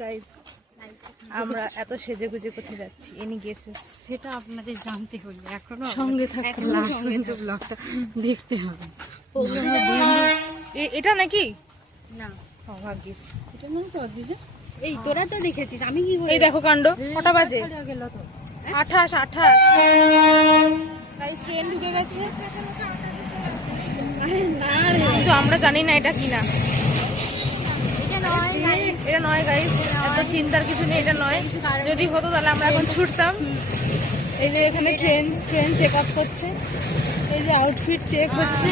Guys আমরা এত সেজে গুজে কোথায় যাচ্ছি এনি গেসেস? সেটা আপনাদের জানতে হলে এখনো সঙ্গে থাকতে লাস্ট পর্যন্ত ব্লগটা দেখতে হবে। এটা নাকি না ভাগ্যিস এটা মানে তো অদ্ভুত। এই তোরা তো দেখেছিস, আমি কি করে? এই দেখো কাণ্ড, কটা বাজে? গেল তো 28 গাইস ট্রেন ঢুকে গেছে কিন্তু আমরা জানি না এটা কিনা। এটা নয় গাইস, এত চিন্তার কিছু নেই, এটা নয়। যদি হতো তাহলে আমরা এখন ছুটতাম। এই যে এখানে ট্রেন চেক আপ করছে, এই যে আউটফিট চেক হচ্ছে।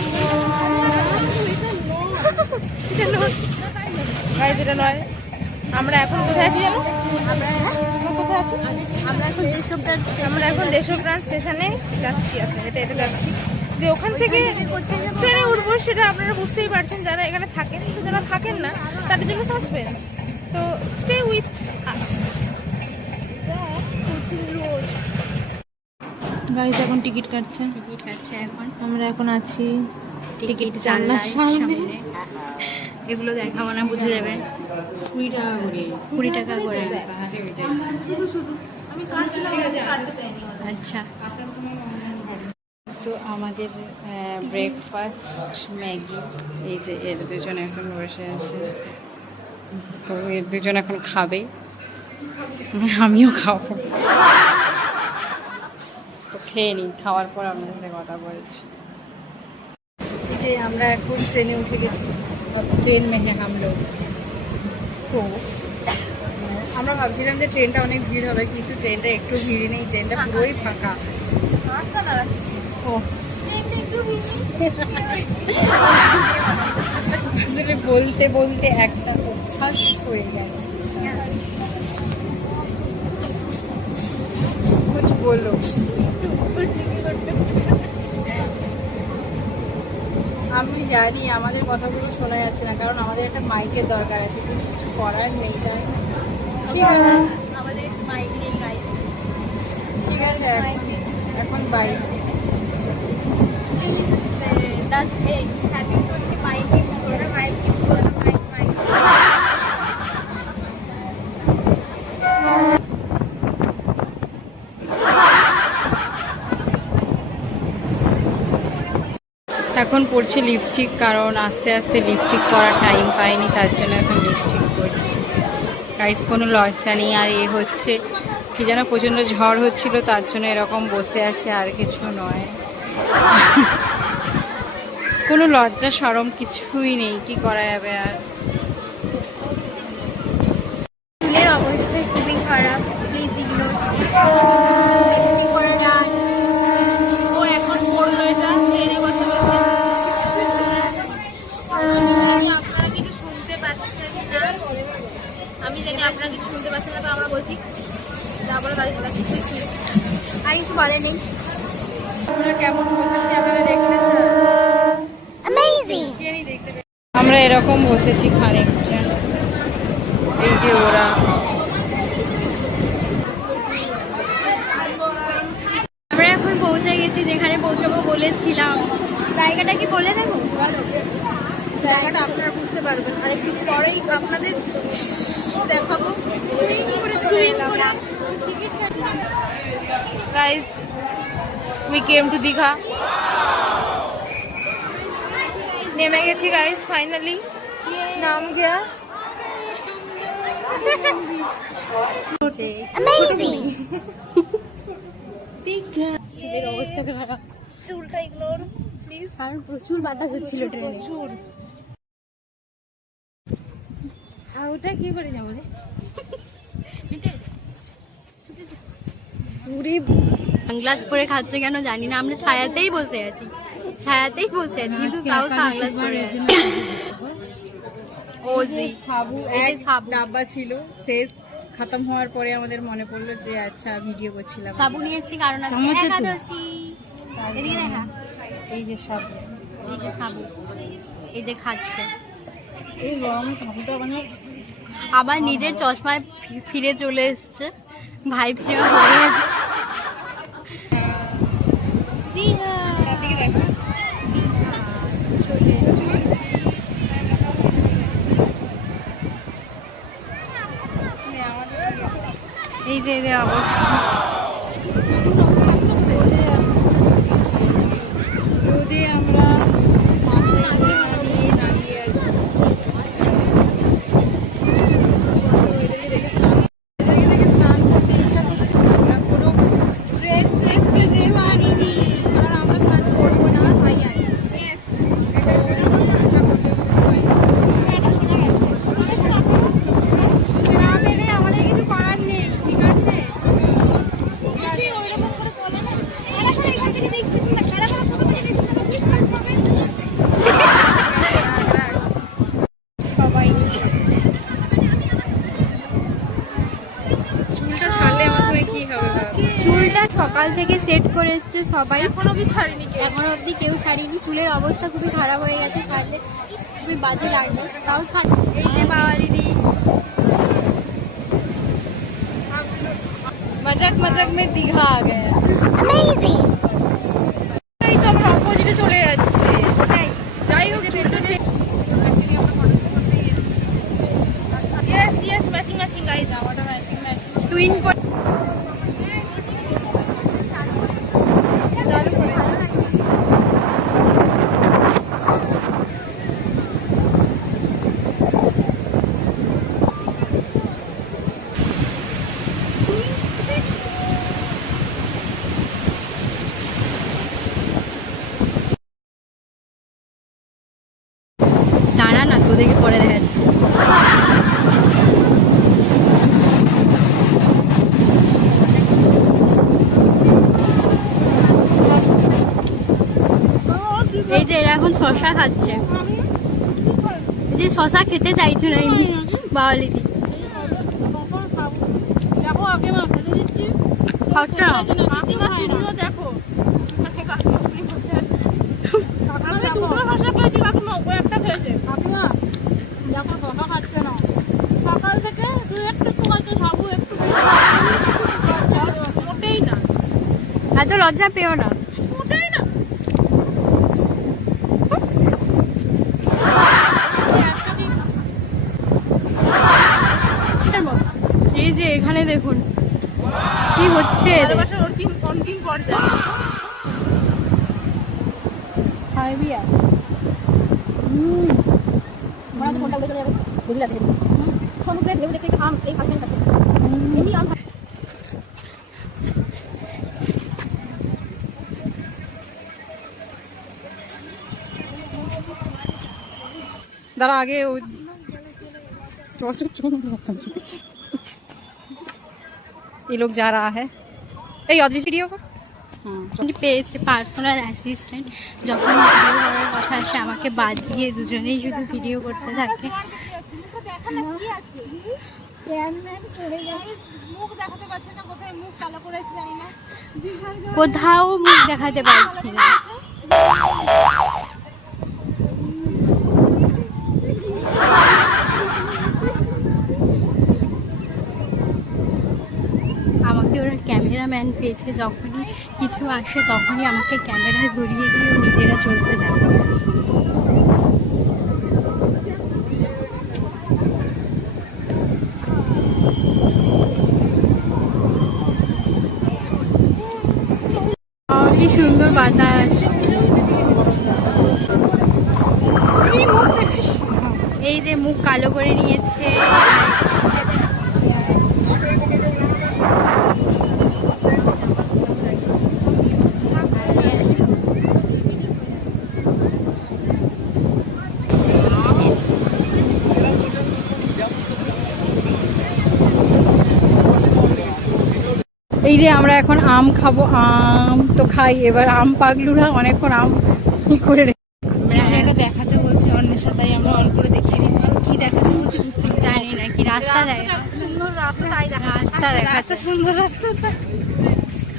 গাইস এটা নয়। আমরা এখন কোথায় আছি জানো? আমরা কোথায় আছি? আমরা এখন দেশপ্রাণ স্টেশনে যাচ্ছি। আচ্ছা এটা যাচ্ছি, যে ওখান থেকে ট্রেনে উঠবো সেটা আপনারা বুঝতেই পারছেন যারা এখানে থাকেন। কিন্তু যারা থাকেন না তাদের জন্য সাসপেন্স, তো স্টে উইথ আস। গাইস এখন টিকিট কাটছে এখন। আমরা এখন আছি টিকিট জানলার সামনে। এগুলো দেখাবো না, বুঝে যাবে। 20 টাকা করে। আচ্ছা, তো আমাদের ব্রেকফাস্ট ম্যাগি। এই যে এর দুজন এখন বসে আছে, তো এর দুজন এখন খাবে, আমিও খাবো। তো খেয়ে নিই, খাওয়ার পর আপনাদের সাথে কথা বলছি। যে আমরা এখন ট্রেনে উঠে গেছি, ট্রেন মেহে হাম লোক। তো আমরা ভাবছিলাম যে ট্রেনটা অনেক ভিড় হবে, কিন্তু ট্রেনটা একটু ভিড় নেই, ট্রেনটা পুরোই ফাঁকা। ও আসলে বলতে বলতে একটা অভ্যাস হয়ে গেছে। কুছ বলো। আমি জানি আমাদের কথাগুলো শোনা যাচ্ছে না, কারণ আমাদের একটা মাইকের দরকার আছে, কিন্তু কিছু করার নেই। তাই ঠিক আছে, আমাদের মাইক নেই গাইস। ঠিক আছে, এখন বাই। এখন পড়ছে লিপস্টিক, কারণ আস্তে আস্তে লিপস্টিক করার টাইম পাইনি, তার জন্য এখন লিপস্টিক করছি। গাইস কোনো লজ্জা নেই। আর এ হচ্ছে কি যেন প্রচণ্ড ঝড় হচ্ছিল, তার জন্য এরকম বসে আছে, আর কিছু নয়। কোনো লজ্জা শরম কিছুই নেই, কি করা যাবে আর। অবস্থা খুবই খারাপ, প্লিজ ইগনোর। এখন পড়লো এটা ট্রেনে কথা বলতে। আপনারা কিছু শুনতে পাচ্ছেন না, আমি জানি আপনারা কিছু শুনতে পাচ্ছেন না, তো আমরা বলছি তারপরে তাদের কথা কিছু আর কিছু বলেনি। আমরা কেমন বসেছি আপনারা দেখতে চান? আমরা এরকম বসেছি খানিকটা, এই যে ওরা। আমরা এখন পৌঁছে গেছি যেখানে পৌঁছাবো বলেছিলাম। জায়গাটা কি বলে দেবো? জায়গাটা আপনারা বুঝতে পারবেন, আর একটু পরেই আপনাদের দেখাবো। Guys we came to Digha. নেমে গেছি গাইস, ফাইনালি নাম গিয়া। অবস্থা খারাপ, চুলটা ইগনোর প্লিজ, কারণ প্রচুর বাতাস হচ্ছিল ট্রেনে। প্রচুর। আর ওটা কি করে যাবো রে? সানগ্লাস পরে খাচ্ছে কেন জানি না, আমরা ছায়াতেই বসে আছি, কিন্তু তাও সানগ্লাস পরে আছি। ও জি সাবু এই এক যে সাবু। ডাব্বা ছিল, শেষ খতম হওয়ার পরে আমাদের মনে পড়লো যে আচ্ছা ভিডিও করছিলাম। সাবু নিয়ে এসেছি কারণ আজকে চামচে তো। একাদশী। এদিকে দেখা, এই যে সাবু, এই যে সাবু, এই যে খাচ্ছে। এই গরমে সাবুটা মানে আবার নিজের চশমায় ফিরে চলে এসছে, ভাইব সেবা হয়ে গেছে। চারদিকে দেখা। এই যে এদের অবস্থা, রোদে আমরা মাথায় ঘোড়া দিয়ে দাঁড়িয়ে আছি। এদেরকে দেখে স্নান করতে ইচ্ছা করছে না। আমরা কোনো ড্রেস কিছু আনিনি, আর আমরা স্নান করবো না, তাই আনি ইচ্ছা করতে না পেলে আমাদের কিছু করার নেই, ঠিক আছে? সবাই চুলটা ছাড়লে আমার সময় কি হবে ভাব। চুলটা সকাল থেকে সেট করে এসছে সবাই, এখনো অব্দি ছাড়িনি কেউ। এখনো অবধি কেউ ছাড়িনি। চুলের অবস্থা খুবই খারাপ হয়ে গেছে, ছাড়লে খুবই বাজে লাগবে, তাও ছাড়। এই যে বাবা দিদি, मजाक मजाक में दीघा आ गया। এই তো আমরা অপোজিটে চলে যাচ্ছি। যাই হোক পেছনে অ্যাকচুয়ালি আমরা ফটো করতে এসেছি। Yes yes, matching matching guys, জামাটা ম্যাচিং ম্যাচিং টুইন করে চালু করেছি। দাঁড়া না, তোদেরকে পরে দেখাচ্ছি। এই যে এরা এখন শশা খাচ্ছে, এই যে শশা খেতে চাইছে না এমনি বাওয়ালি দি। দেখো আগে মা খেতে দিচ্ছি। খাওয়াটা কাকিমা ভিডিও দেখো। কাকিমা দুটো শসা খেয়েছি, কাকিমা ও একটা খেয়েছে। কাকিমা দেখো শসা খাচ্ছে না, সকাল থেকে তুই একটু খাইছো, সাবু একটু মোটেই না, এত লজ্জা পেও না। মোটেই না। এই যে এখানে দেখুন কি হচ্ছে এদের। ভালোবাসার অন্তিম পর্যায়ে। হাইবিয়া মরা তো ফোনটা উড়ে চলে যাবে, বুঝলি লাগে সমুদ্রে ঢেউ দেখতে আম এই পাশে কাছে এমনি আম। दादा आगे ये लोग जा रहा है। এই অদৃশ্য ভিডিও কর। পেয়েছে পার্সোনাল অ্যাসিস্ট্যান্ট, যখন ভিডিও করার কথা আসে আমাকে বাদ দিয়ে দুজনেই শুধু ভিডিও করতে থাকে। কোথাও মুখ দেখাতে পারছি না। আমাকে ওরা ক্যামেরাম্যান পেয়েছে, যখনই কিছু আসে তখনই আমাকে ক্যামেরায় ধরিয়ে দিয়ে নিজেরা চলতে থাকে। কি সুন্দর বাতাস। এই যে মুখ কালো করে নিয়েছে। এই যে আমরা এখন আম খাবো, আম তো খাই, এবার আম পাগলুরা অনেকক্ষণ আম করে কিছু একটা দেখাতে বলছে অন্যের সাথে, আমরা অন করে দেখিয়ে দিচ্ছি। কি দেখাতে বলছে বুঝতে জানি না, কি রাস্তা দেখা, সুন্দর রাস্তা, রাস্তা দেখাতে, সুন্দর রাস্তা,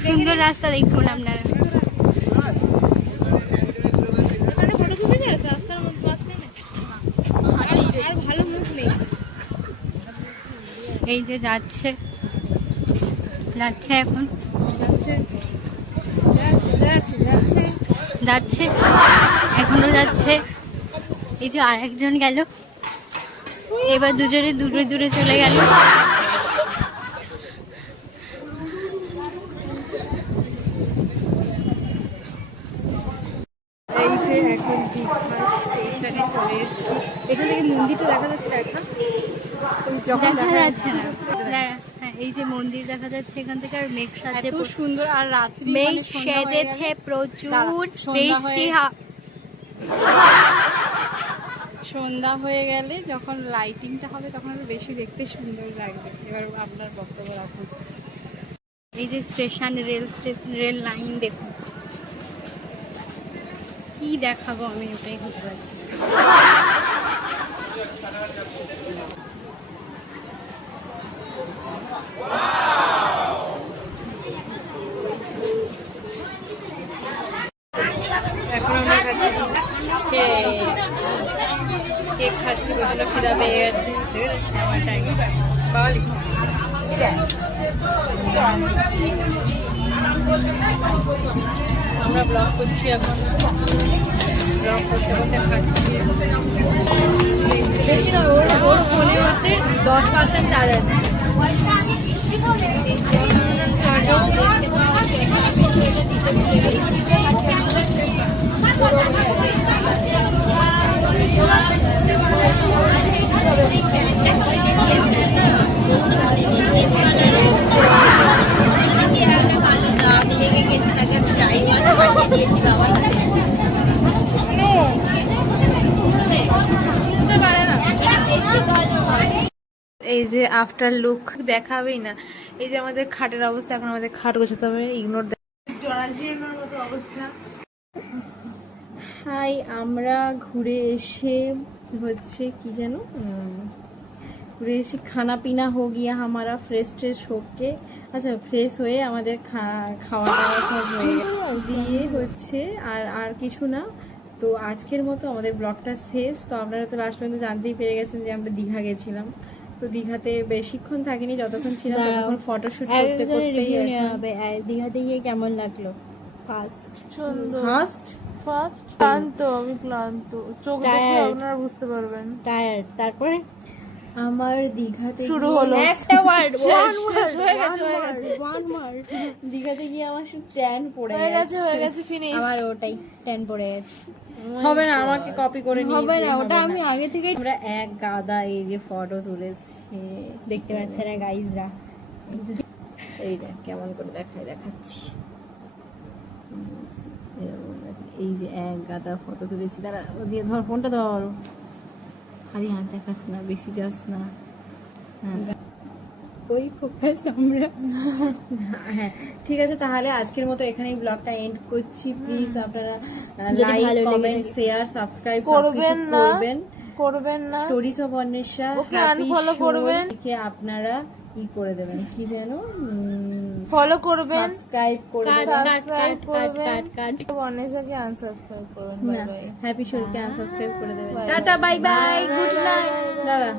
সুন্দর রাস্তা দেখুন আপনারা। এখানে ফটো তুলতে চাস রাস্তার মধ্যে মাঝখানে, আর ভালো মুখ নেই। এই যে যাচ্ছে যাচ্ছে এখন যাচ্ছে যাচ্ছে যাচ্ছে যাচ্ছে এখনো যাচ্ছে। এই যে আরেকজন গেল, এবার দুজনে দূরে দূরে চলে গেল। যখন দেখা দেখা যাচ্ছে না যাচ্ছে দাঁড়া, হ্যাঁ এই যে মন্দির দেখা যাচ্ছে এখান থেকে, আর মেঘ সাজে এত সুন্দর, আর রাত্রি মেঘ মানে সন্ধ্যা হয়ে গেলে- সেজেছে প্রচুর, দাঁড়া, সন্ধ্যা বৃষ্টি হয়ে- সন্ধ্যা হয়ে গেলে যখন লাইটিংটা হবে তখন আরো বেশি দেখতে সুন্দর লাগবে। এবার আপনার বক্তব্য রাখুন। এই যে স্টেশন, রেল লাইন দেখুন, কি দেখাবো আমি ওটাই খুঁজে পাচ্ছি না। এখন আমরা খাচ্ছি কেক খাচ্ছি, প্রচন্ড খিদা পেয়ে গেছে। ঠিক আছে, আমার টাইম পাওয়ালি। আমরা ব্লগ করছি এখন, ব্লগ করতে করতে খাচ্ছি। বেশি না, ওর ফোনে হচ্ছে 10% চার্জ আছে। এই যে আফটার লুক দেখাবেই না, এই যে আমাদের খাটের অবস্থা, এখন আমাদের খাট গোছাতে হবে, ইগনোর জরাজীর্ণর মতো অবস্থা। হাই, আমরা ঘুরে এসে হচ্ছে কি যেন ঘুরে এসে খানা পিনা হো গিয়া হামারা, ফ্রেশ ট্রেশ হোকে, আচ্ছা ফ্রেশ হয়ে আমাদের খাওয়া দাওয়া সব হয়ে দিয়ে হচ্ছে আর কিছু না। তো আজকের মতো আমাদের ব্লগটা শেষ। তো আপনারা তো লাস্ট পর্যন্ত জানতেই পেরে গেছেন যে আমরা দীঘা গেছিলাম। তো দীঘাতে বেশিক্ষণ থাকিনি, যতক্ষণ ছিলাম ততক্ষণ ফটোশুট করতে করতেই দীঘাতে গিয়ে কেমন লাগলো? ফার্স্ট ফার্স্ট ক্লান্ত, আমি ক্লান্ত, চোখ দেখে আপনারা বুঝতে পারবেন। টায়ার্ড। তারপরে আমার দীঘাতে শুরু গিয়ে- হলো একটা ওয়ার্ড, দীঘাতে গিয়ে আমার শুধু ট্যান পড়ে হয়ে গেছে গেছে। ফিনিশ। আমার ওটাই ট্যান পড়ে গেছে। হবে না, আমাকে কপি করে নিয়ে হবে না, যেতে ওটা হবে আমি না। আগে থেকে আমরা এক গাদা এই যে ফটো তুলেছি, দেখতে পাচ্ছে না গাইজরা। এইটা কেমন করে দেখাচ্ছি। এরকম দেখ, এই যে এক গাদা ফটো তুলেছি। দাঁড়া, ও দিয়ে ধর, ফোনটা ধর, খালি হাত দেখাস না, বেশি যাস না। হ্যাঁ, ওই ফোকাস আমরা। হ্যাঁ ঠিক আছে, তাহলে আজকের মতো এখানেই ব্লগটা এন্ড করছি। প্লিজ আপনারা যদি লাইক, ভালো লেগে কমেন্ট, থাকে- শেয়ার, সাবস্ক্রাইব করবেন না, করবেন। Stories of Anwesha, okay unfollow করবেন। আপনারা ই করে দেবেন, কি যেন ফলো করবেন, সাবস্ক্রাইব করে দেবেন। সাবস্ক্রাইব করবেন, অনেশাকে আনসাবস্ক্রাইব করবেন। Bye bye. হ্যাপি শোরকে আনসাবস্ক্রাইব করে দেবেন। Tata, bye bye, good night. দাদা বাই।